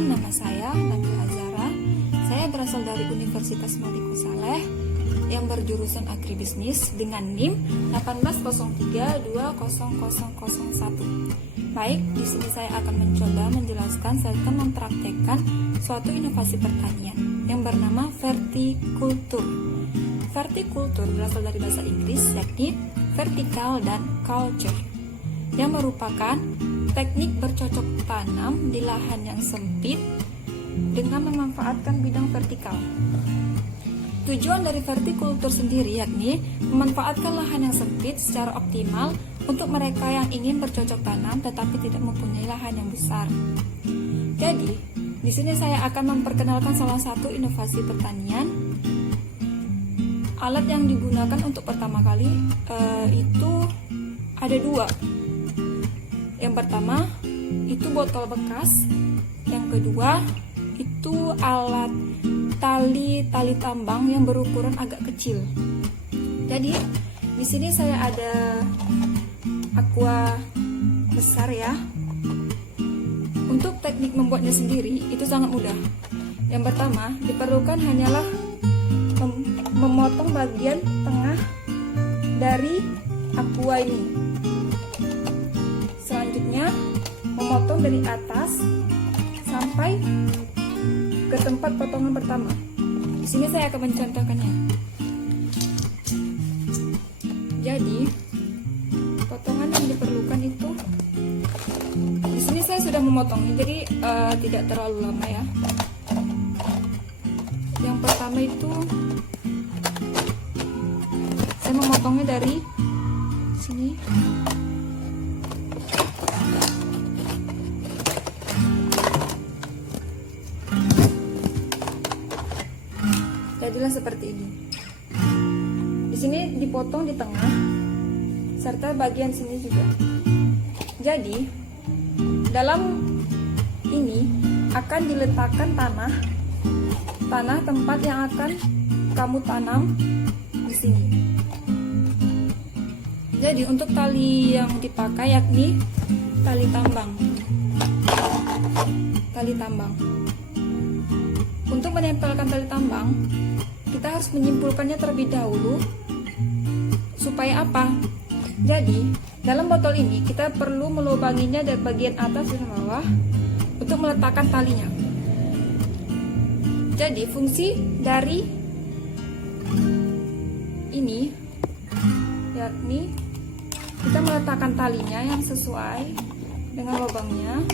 Perkenalkan, nama saya Nabila Azhara. Saya berasal dari Universitas Maliku Saleh yang berjurusan agribisnis dengan NIM 180320001. Baik, di sini saya akan mencoba menjelaskan serta mempraktekkan suatu inovasi pertanian yang bernama vertikultur. Vertikultur berasal dari bahasa Inggris, yakni vertical dan culture, yang merupakan teknik bercocok tanam di lahan yang sempit dengan memanfaatkan bidang vertikal. Tujuan dari vertikultur sendiri yakni memanfaatkan lahan yang sempit secara optimal untuk mereka yang ingin bercocok tanam tetapi tidak mempunyai lahan yang besar. Jadi, di sini saya akan memperkenalkan salah satu inovasi pertanian. Alat yang digunakan untuk pertama kali itu ada dua. Yang pertama itu botol bekas, yang kedua itu alat tali tambang yang berukuran agak kecil. Jadi di sini saya ada aqua besar ya. Untuk teknik membuatnya sendiri itu sangat mudah. Yang pertama diperlukan hanyalah memotong bagian tengah dari aqua ini. Selanjutnya memotong dari atas sampai ke tempat potongan pertama. Di sini saya akan mencontohkannya. Jadi potongan yang diperlukan itu, di sini saya sudah memotongnya, jadi tidak terlalu lama ya. Yang pertama itu saya memotongnya dari sini. Jadilah seperti ini. Di sini dipotong di tengah serta bagian sini juga. Jadi dalam ini akan diletakkan tanah tempat yang akan kamu tanam di sini. Jadi untuk tali yang dipakai yakni tali tambang. Untuk menempelkan tali tambang, kita harus menyimpulkannya terlebih dahulu. Supaya apa? Jadi, dalam botol ini kita perlu melubanginya dari bagian atas dan bawah untuk meletakkan talinya. Jadi, fungsi dari ini yakni kita meletakkan talinya yang sesuai dengan lubangnya,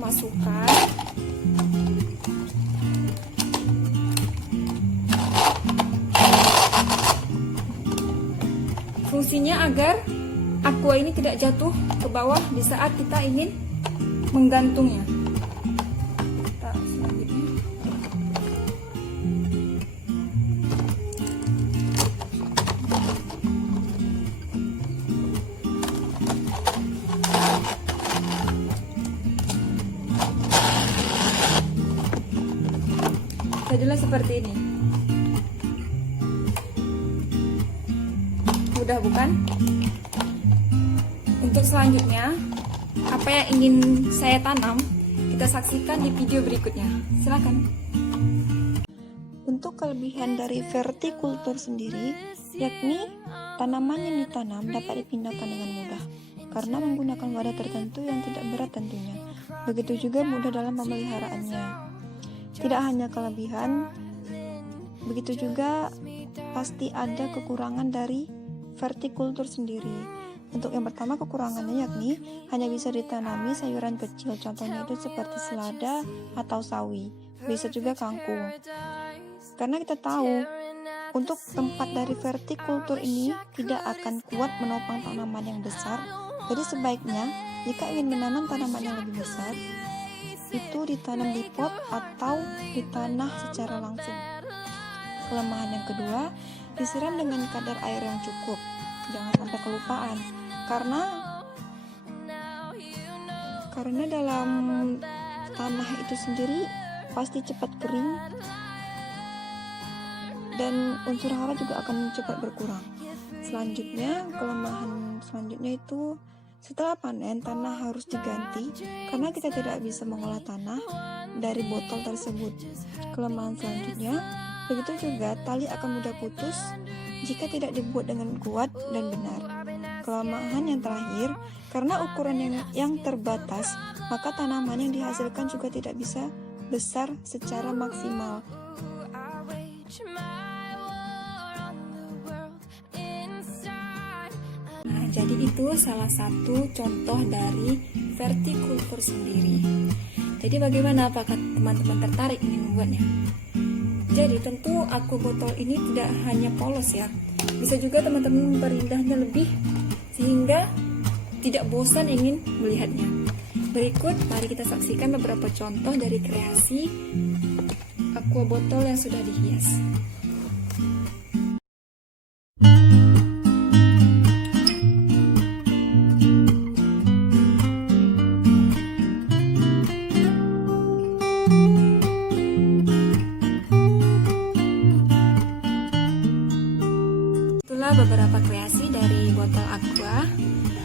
masukkan. Fungsinya agar aqua ini tidak jatuh ke bawah di saat kita ingin menggantungnya. Selanjutnya jadilah seperti ini. Mudah bukan? Untuk selanjutnya, apa yang ingin saya tanam, kita saksikan di video berikutnya. Silakan. Untuk kelebihan dari vertikultur sendiri, yakni tanaman yang ditanam dapat dipindahkan dengan mudah karena menggunakan wadah tertentu yang tidak berat tentunya. Begitu juga mudah dalam pemeliharaannya. Tidak hanya kelebihan, begitu juga pasti ada kekurangan dari vertikultur sendiri. Untuk yang pertama kekurangannya yakni hanya bisa ditanami sayuran kecil, contohnya itu seperti selada atau sawi, bisa juga kangkung. Karena kita tahu untuk tempat dari vertikultur ini tidak akan kuat menopang tanaman yang besar. Jadi sebaiknya jika ingin menanam tanaman yang lebih besar, itu ditanam di pot atau di tanah secara langsung. Kelemahan yang kedua, disiram dengan kadar air yang cukup, jangan sampai kelupaan, karena dalam tanah itu sendiri pasti cepat kering dan unsur hara juga akan cepat berkurang. Selanjutnya, kelemahan selanjutnya itu Setelah panen, tanah harus diganti karena kita tidak bisa mengolah tanah dari botol tersebut. Kelemahan selanjutnya, begitu juga tali akan mudah putus jika tidak dibuat dengan kuat dan benar. Kelemahan yang terakhir, karena ukuran yang terbatas, maka tanaman yang dihasilkan juga tidak bisa besar secara maksimal. Nah, jadi itu salah satu contoh dari vertikultur sendiri. Jadi bagaimana, apakah teman-teman tertarik ingin membuatnya? Jadi tentu aqua botol ini tidak hanya polos ya, bisa juga teman-teman memperindah lebih sehingga tidak bosan ingin melihatnya. Berikut mari kita saksikan beberapa contoh dari kreasi aqua botol yang sudah dihias. Itulah beberapa kreasi dari botol aqua.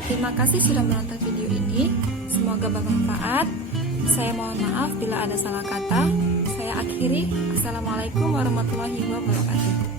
Terima kasih sudah menonton video ini. Semoga bermanfaat. Saya mohon maaf bila ada salah kata. Saya akhiri. Assalamualaikum warahmatullahi wabarakatuh.